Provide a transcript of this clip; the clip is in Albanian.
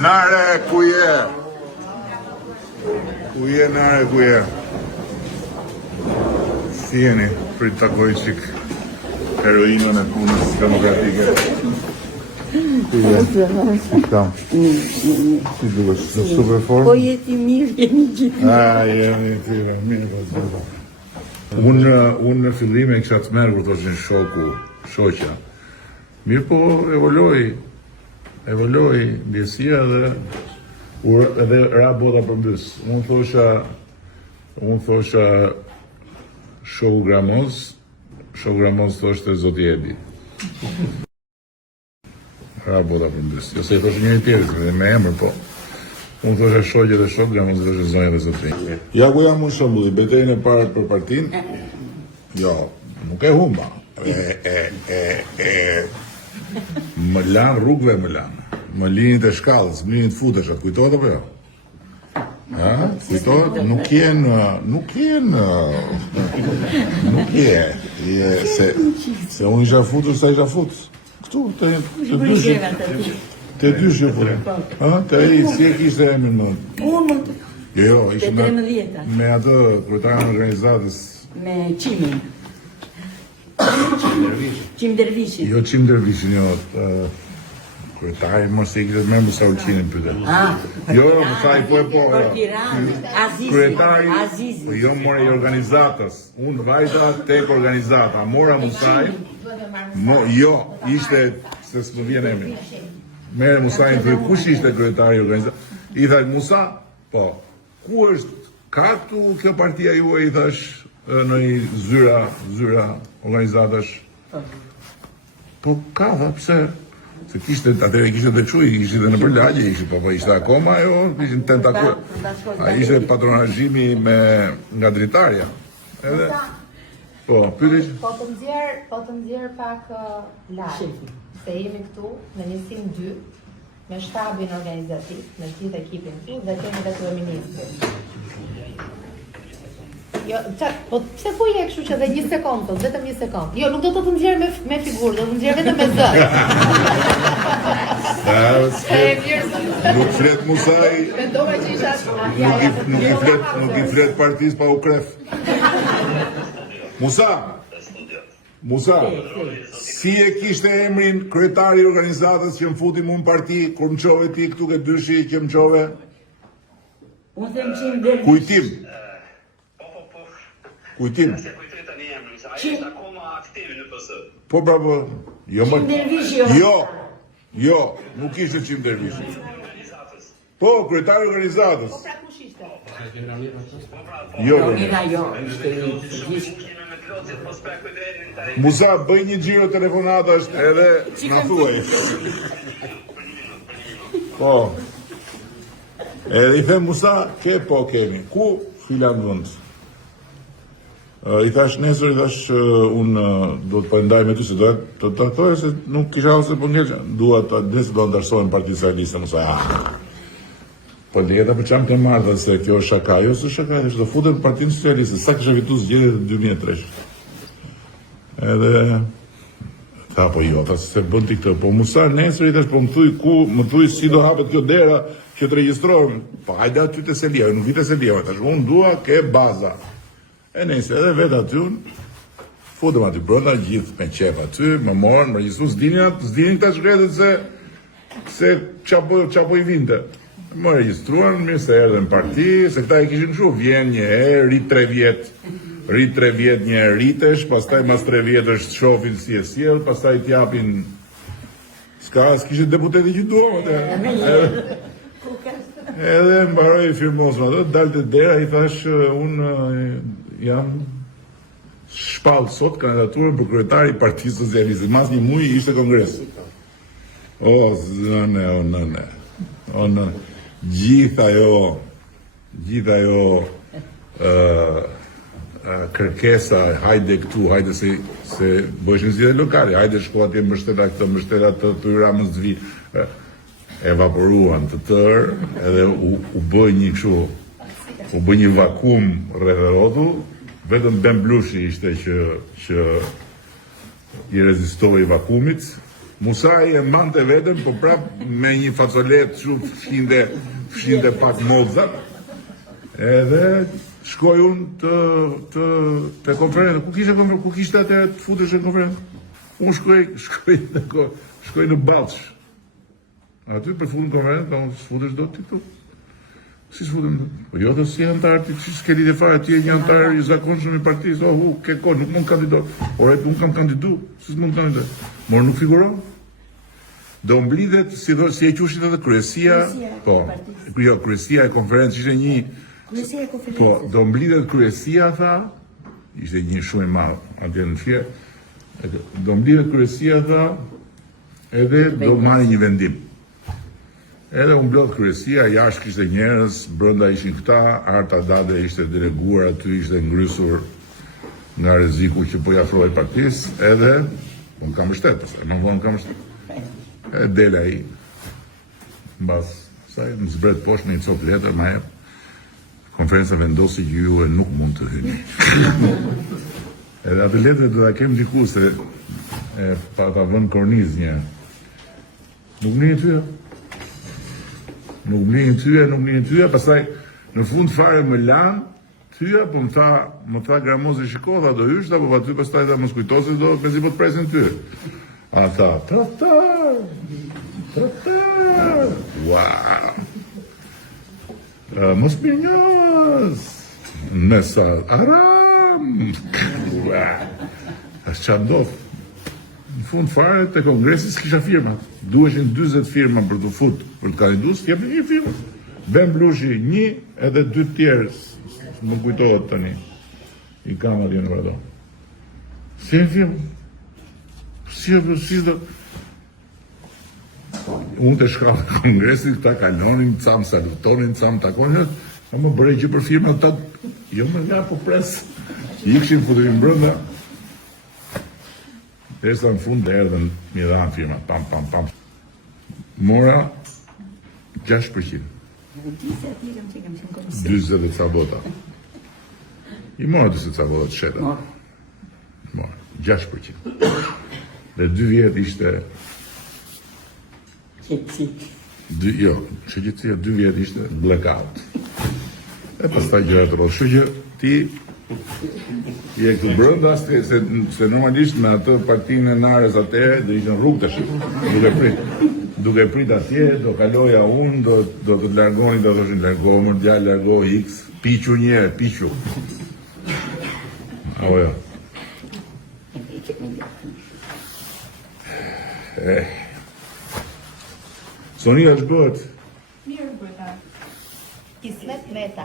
Nare, ku je? Ku je, Nare, ku je? Si jeni? Prit takoj qik heroinën e punës demokratike. Ku je? Si kam? Si dukesh? Në super form? Po jeti mirë, jemi gjithë. Jemi tire, mirë po të zërba. Unë në fillim e kisha të merë kur thoshin shoqja. Mirë po evoloj ndjesia edhe ra bota përmbys. Unë thosha shoku Gramoz thoshte Zoti Edi. Ra bota përmbys. Jo se i thoshe njëri tjetër, me emër po. Unë thosha shoqja dhe shok, Gramoz thoshe zonja dhe Zoti. Ja ku jam unë shembulli, betejën e parë për partinë. Jo, nuk e humba. Më lanë rrugëve, më linit e shkallës, më linit futesh, atë kujtojtë apo jo? Kujtojtë? Nuk je, se unë isha futur, sa isha futur. Këtu, të dyshë futur. Të i, si e kishte emrin më? Unë, Jo, ishte të 13-ta. me atë kryetarën e organizatës. Me Qimin. Qim Dervishin. Jo Qim Dervishin, jo. Kryetari mos e kishte me Musa Ulqinin pyte. Jo, Musa i po. Kryetari, jo more i organizatës. Unë vajta tek organizata. Mora Musaj. Jo, ishte, se s'më vjen emri. Mere Musaj në thërë, kush ishte kryetari i organizatës? I thaj, Musa, po, ku është, ka këtu kjo partia ju e i thash, në i zyra organizatash? Po, ka, tha, pse? Se kishte, atëre kishte të quj, ishte dhe në përlagje, ishte akoma, jo, ishte tentakur. A ishte patronazhimi nga dritarja. Edhe, po, pyrish? Po të nxjerr pak lart, se jemi këtu në njësim 2, me shtabin organizativ, me gjithë ekipin këtu, dhe kemi dhe kryeministrin. Jo, po pse po je kështu që dhe 1 sekond, vetëm 1 sekond. Jo, nuk do të nxjerr me figurë, do të nxjerr vetëm me zë. Nuk flet Musaj. Mendova që isha Nuk i flet partisë pa u kref. Musa, si e kishte emrin kryetari i organizatës që më futi mu në parti, kur më qove ti këtu ke dyshi që më qove? Unë them Qim Dervish. Kujtim. Se kujtoj tani emrin, sa ai është akoma aktiv në PS. Po bravo. Qim Dervish Jo, nuk ishte Qim Dervish. Po, kryetari i organizatës. pra kush ishte? Jo. Romina, jo, ishte i Musa, bëj një xhiro telefonatash edhe na thuaj. Po. Edhe i them Musa, po kemi. Ku filan vend? I thash nesër, unë do të përndaj me ty se do të taktoj se nuk kisha ose për njërë, dua të nesër do ndërsohen Partia Socialiste, Musa, po leta për qamë të marrë se kjo është shaka, jo së shaka, do futen Partinë Socialiste, sa kisha fitu zgjedhjet e 2003. Edhe, tha po jo, tha se bën ti këtë, po Musa nesër i thash, po më thuj si do hapet kjo dera që të regjistrohem, po hajde aty të Selia, nuk vite Selia, thash, unë dua ke baza. E nëjse edhe vetë aty unë, futëm aty brenda, gjithë me qef aty, më morën, më regjistru, s'dinin të shkretet se qa po i vinte. Më regjistruan, mirë se erdhen parti, se këta e kishin shu, vjen një herë, rrit 3 vjet një herë rritesh, pastaj mas 3 vjet është shofin si e sjell, pastaj t'japin, s'kishin deputeti që duam, edhe mbaroj firmosën atë, dalte dera, i thash, unë jam shpallë sot kandidaturën për kryetari i Partisë Socialiste. Mas një muaj ishte kongres. O, nëne. Gjitha jo kërkesa, hajde këtu, hajde se bëshin zgjidhje lokale, hajde shko atje mbështeta këtë, mbështeta të tyra më zvi. Evaporuan të tërë, edhe u bëj një kështu, u bëj një vakum rreth rrotull, vetëm Ben Blushi ishte që i rezistoi vakumit, Musai e mbante veten, po prap me një facolet kështu fshinte pak mozzat. Edhe shkoj unë të konferencë. Ku kishte atëherë të futesh në konferencë? Unë shkoj në Ballç. Aty për fund konferencë, unë s'futesh dot ti këtu. Si s'futem? Po jo të si antar ti, si s'ke lidhje fare, ti je një antar i zakonshëm i partisë, ke kohë, nuk mund kandidoj. Ore, unë kam kandidu, si s'mund kandidoj. Por nuk figuron. Do mblidhet, si e qushit edhe kryesia, po, jo, kryesia e konferencë ishte një, po, do mblidhet kryesia, tha, ishte një shumë e madh, atje në fje, do mblidhet kryesia, tha, edhe do marrë një vendim. Edhe u mblodh kryesia, jashtë kishte njerëz, brenda ishin këta, Arta Dade ishte deleguar aty, ishte ngrysur nga rreziku që po i afrohej partisë, edhe unë kam mbështet, më vonë kam mbështet. E del ai, mbas saj më zbret poshtë me një copë letër, ma jep. Konferenca vendosi që ju nuk mund të hyni. Edhe atë letër do ta kem diku se pa vënë korniz një. Nuk një tyja, pastaj në fund fare më lan tyja, po më tha Gramozi shiko, tha do hysh, apo aty pastaj tha mos kujtose do pesi po të presin ty. A tha, traktar, wow. Mos mirnjos, nësa aram, ashtë qa ndof. Në fund fare të kongresis kisha firma. Duheshin 40 firma për të fut, për të kandidus, jepë një firma. Ben Blushi, një edhe 2 tjerës, më kujtohet tani. I kam atje në vërdo. Si e firma? Si do... Unë të shkallë në kongresit, ta kalonin, cam salutonin, cam takonin, a më bërej që për firma ta... Jo më nga po pres. I këshin futurin brënda. Derisa në fund dhe erdhen mi dhanë firma, pam. Mora 6%. 20 e ca vota. I mora 20 e ca vota të sheta. Mora 6%. Dhe 2 vjetë ishte... Jo, shqetësia 2 vjetë ishte blackout. E pas ta gjëra të rrë. Shqë ti... I e këtë brënda, se normalisht me atë partinë e Nares atëre, dhe ishën rrugë të shqipë. Duke prit atje, do kaloja unë, do të largoni, do të shën largohë, më djallë, largohë, x, piqu njëre, piqu. Apo jo. Sonia është bëhet. Mirë, bëta. Kismet veta.